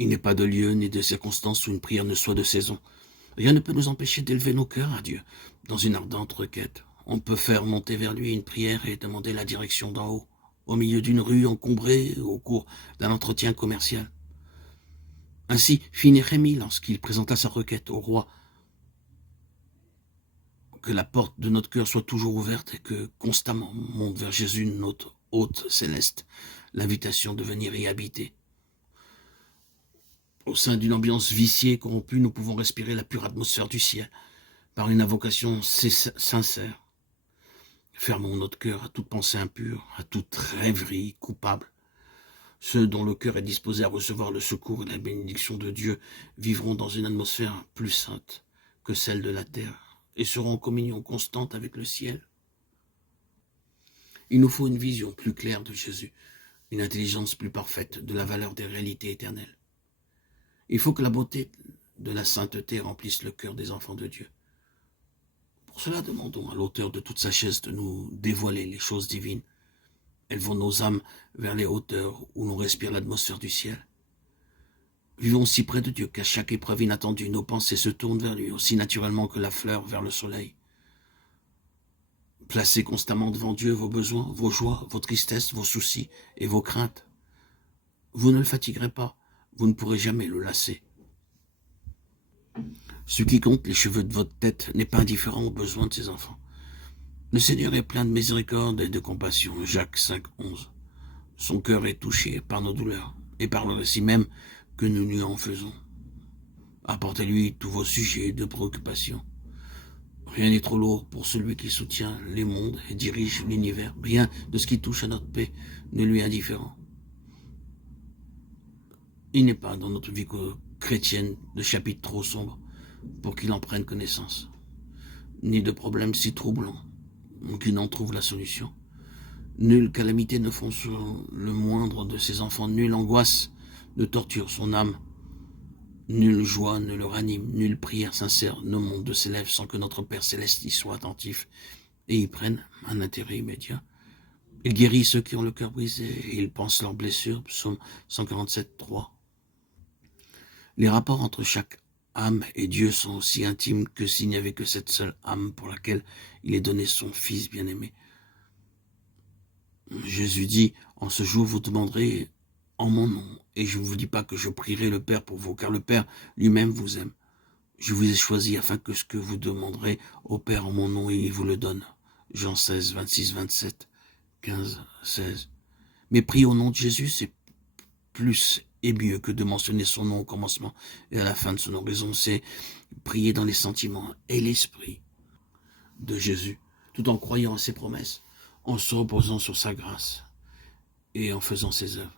Il n'est pas de lieu ni de circonstance où une prière ne soit de saison. Rien ne peut nous empêcher d'élever nos cœurs à Dieu dans une ardente requête. On peut faire monter vers lui une prière et demander la direction d'en haut, au milieu d'une rue encombrée, au cours d'un entretien commercial. Ainsi fit Néhémie lorsqu'il présenta sa requête au roi. Que la porte de notre cœur soit toujours ouverte et que constamment monte vers Jésus notre hôte céleste l'invitation de venir y habiter. Au sein d'une ambiance viciée et corrompue, nous pouvons respirer la pure atmosphère du ciel par une invocation sincère. Fermons notre cœur à toute pensée impure, à toute rêverie coupable. Ceux dont le cœur est disposé à recevoir le secours et la bénédiction de Dieu vivront dans une atmosphère plus sainte que celle de la terre et seront en communion constante avec le ciel. Il nous faut une vision plus claire de Jésus, une intelligence plus parfaite de la valeur des réalités éternelles. Il faut que la beauté de la sainteté remplisse le cœur des enfants de Dieu. Pour cela, demandons à l'auteur de toute sagesse de nous dévoiler les choses divines. Élevons nos âmes vers les hauteurs où l'on respire l'atmosphère du ciel. Vivons si près de Dieu qu'à chaque épreuve inattendue, nos pensées se tournent vers lui, aussi naturellement que la fleur vers le soleil. Placez constamment devant Dieu vos besoins, vos joies, vos tristesses, vos soucis et vos craintes. Vous ne le fatiguerez pas, vous ne pourrez jamais le lasser. Ce qui compte, les cheveux de votre tête, n'est pas indifférent aux besoins de ses enfants. Le Seigneur est plein de miséricorde et de compassion. Jacques 5, 11. Son cœur est touché par nos douleurs et par le récit même que nous lui en faisons. Apportez-lui tous vos sujets de préoccupation. Rien n'est trop lourd pour celui qui soutient les mondes et dirige l'univers. Rien de ce qui touche à notre paix ne lui est indifférent. Il n'est pas dans notre vie chrétienne de chapitre trop sombre pour qu'il en prenne connaissance, ni de problème si troublant qu'il n'en trouve la solution. Nulle calamité ne fonce sur le moindre de ses enfants, nulle angoisse ne torture son âme, nulle joie ne le ranime, nulle prière sincère ne monte de ses lèvres sans que notre Père Céleste y soit attentif et y prenne un intérêt immédiat. Il guérit ceux qui ont le cœur brisé et il pense leurs blessures, psaume 147, 3. Les rapports entre chaque âme et Dieu sont aussi intimes que s'il n'y avait que cette seule âme pour laquelle il ait donné son Fils bien-aimé. Jésus dit, en ce jour vous demanderez en mon nom, et je ne vous dis pas que je prierai le Père pour vous, car le Père lui-même vous aime. Je vous ai choisi afin que ce que vous demanderez au Père en mon nom, il vous le donne. Jean 16, 26, 27, 15, 16. Mais prier au nom de Jésus, c'est plus et mieux que de mentionner son nom au commencement et à la fin de son oraison. C'est prier dans les sentiments et l'esprit de Jésus, tout en croyant à ses promesses, en se reposant sur sa grâce et en faisant ses œuvres.